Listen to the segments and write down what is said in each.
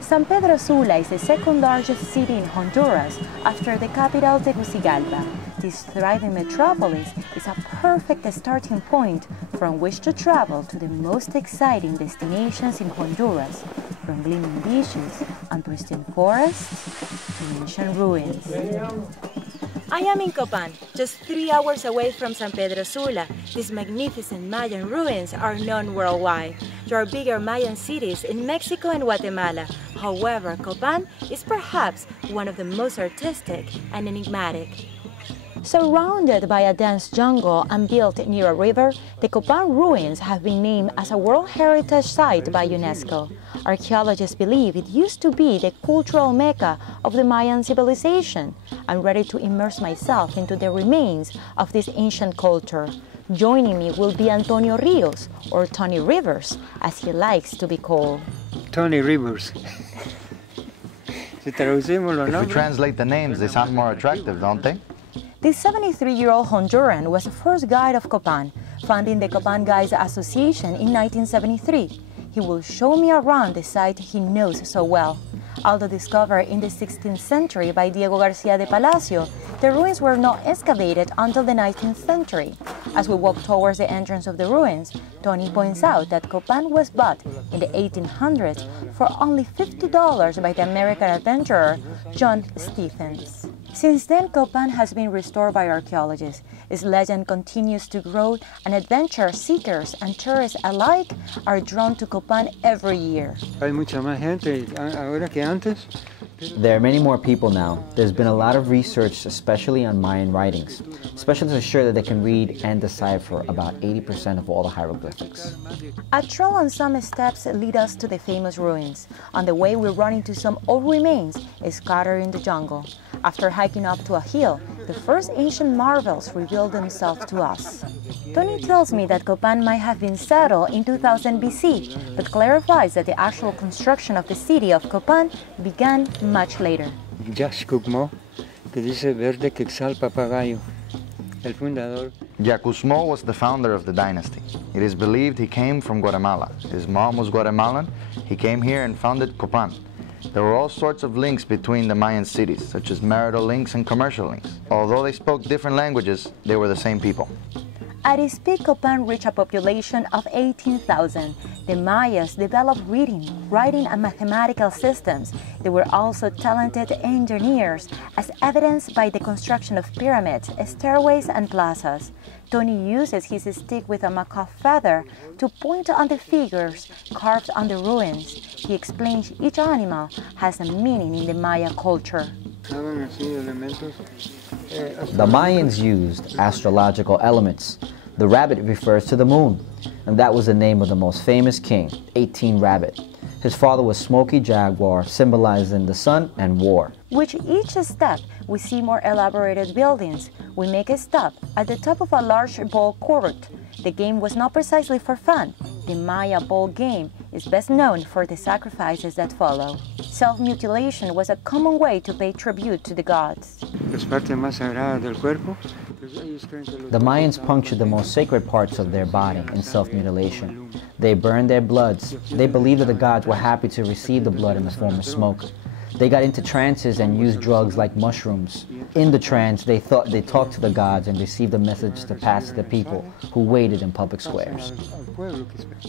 San Pedro Sula is the second largest city in Honduras after the capital Tegucigalpa. This thriving metropolis is a perfect starting point from which to travel to the most exciting destinations in Honduras, from gleaming beaches and pristine forests to ancient ruins. I am in Copan, just 3 hours away from San Pedro Sula. These magnificent Mayan ruins are known worldwide. There are bigger Mayan cities in Mexico and Guatemala. However, Copan is perhaps one of the most artistic and enigmatic. Surrounded by a dense jungle and built near a river, the Copan ruins have been named as a World Heritage Site by UNESCO. Archaeologists believe it used to be the cultural mecca of the Mayan civilization. I'm ready to immerse myself into the remains of this ancient culture. Joining me will be Antonio Rios, or Tony Rivers, as he likes to be called. Tony Rivers. If we translate the names, they sound more attractive, don't they? This 73-year-old Honduran was the first guide of Copan, founding the Copan Guides Association in 1973. He will show me around the site he knows so well. Although discovered in the 16th century by Diego Garcia de Palacio, the ruins were not excavated until the 19th century. As we walk towards the entrance of the ruins, Tony points out that Copan was bought in the 1800s for only $50 by the American adventurer John Stephens. Since then, Copan has been restored by archaeologists. Its legend continues to grow, and adventure seekers and tourists alike are drawn to Copan every year. There are many more people now. There's been a lot of research, especially on Mayan writings. Specialists assure that they can read and decipher about 80% of all the hieroglyphics. A trail and some steps lead us to the famous ruins. On the way, we run into some old remains scattered in the jungle. After hiking up to a hill, the first ancient marvels reveal themselves to us. Tony tells me that Copan might have been settled in 2000 BC, but clarifies that the actual construction of the city of Copan began much later. Yacuzmo was the founder of the dynasty. It is believed he came from Guatemala. His mom was Guatemalan. He came here and founded Copan. There were all sorts of links between the Mayan cities, such as marital links and commercial links. Although they spoke different languages, they were the same people. At its peak, Copan reached a population of 18,000. The Mayas developed reading, writing, and mathematical systems. They were also talented engineers, as evidenced by the construction of pyramids, stairways, and plazas. Tony uses his stick with a macaw feather to point on the figures carved on the ruins. He explains each animal has a meaning in the Maya culture. The Mayans used astrological elements. The rabbit refers to the moon, and that was the name of the most famous king, 18 Rabbit. His father was Smoky Jaguar, symbolizing the sun and war. With each step, we see more elaborated buildings. We make a stop at the top of a large ball court. The game was not precisely for fun. The Maya ball game is best known for the sacrifices that follow. Self-mutilation was a common way to pay tribute to the gods. The Mayans punctured the most sacred parts of their body in self-mutilation. They burned their bloods. They believed that the gods were happy to receive the blood in the form of smoke. They got into trances and used drugs like mushrooms. In the trance, they thought they talked to the gods and received a message to pass to the people who waited in public squares.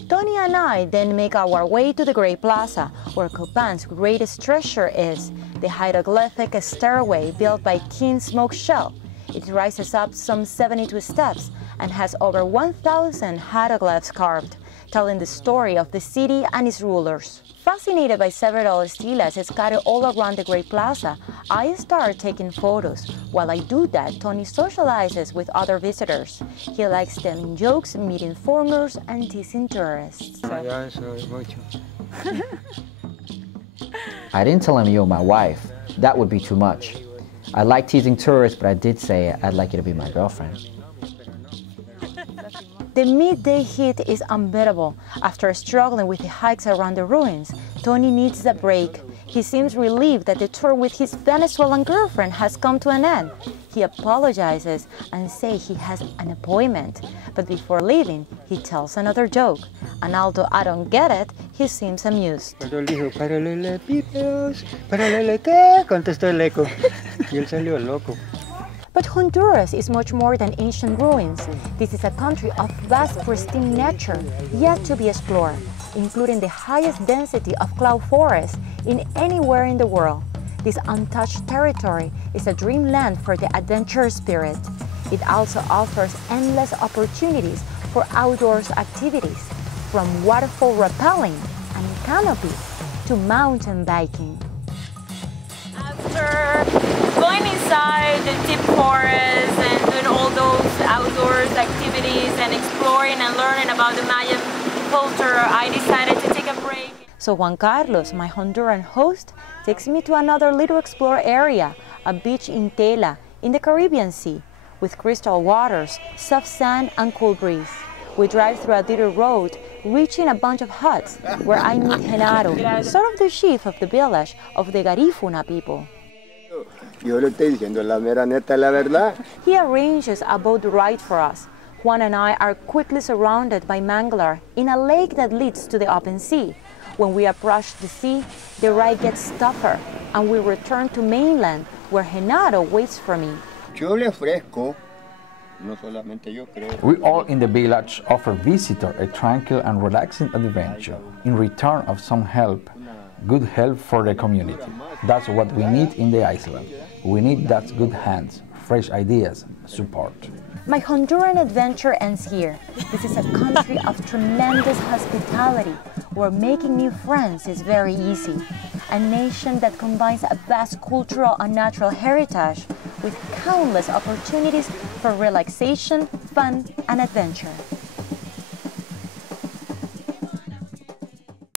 Tony and I then make our way to the Great Plaza, where Copan's greatest treasure is, the hieroglyphic stairway built by King Smoke Shell. It rises up some 72 steps and has over 1,000 hieroglyphs carved, telling the story of the city and its rulers. Fascinated by several stelas scattered all around the Great Plaza, I start taking photos. While I do that, Tony socializes with other visitors. He likes telling jokes, meeting foreigners, and teasing tourists. I didn't tell him you're my wife. That would be too much. I like teasing tourists, but I did say I'd like you to be my girlfriend. The midday heat is unbearable. After struggling with the hikes around the ruins, Tony needs a break. He seems relieved that the tour with his Venezuelan girlfriend has come to an end. He apologizes and says he has an appointment, but before leaving, he tells another joke. And although I don't get it, he seems amused. Pero él dijo, paralelepípedos, ¿paralele qué? Contestó el eco. Y él salió loco. But Honduras is much more than ancient ruins. This is a country of vast, pristine nature, yet to be explored, including the highest density of cloud forests in anywhere in the world. This untouched territory is a dreamland for the adventure spirit. It also offers endless opportunities for outdoors activities, from waterfall rappelling and canopy to mountain biking. After going inside the deep forest and doing all those outdoors activities and exploring and learning about the Mayan culture, I decided to take a break. So Juan Carlos, my Honduran host, takes me to another little explored area, a beach in Tela, in the Caribbean Sea, with crystal waters, soft sand and cool breeze. We drive through a little road, reaching a bunch of huts, where I meet Genaro, sort of the chief of the village of the Garifuna people. Yo le estoy diciendo la mera neta, la verdad. He arranges a boat ride for us. Juan and I are quickly surrounded by manglar in a lake that leads to the open sea. When we approach the sea, the ride gets tougher, and we return to mainland, where Genaro waits for me. Yo le ofrezco, no solamente yo creo. We all in the village offer visitors a tranquil and relaxing adventure in return of some help, good help for the community. That's what we need in the island. We need that good hands, fresh ideas, support. My Honduran adventure ends here. This is a country of tremendous hospitality, where making new friends is very easy. A nation that combines a vast cultural and natural heritage with countless opportunities for relaxation, fun, and adventure.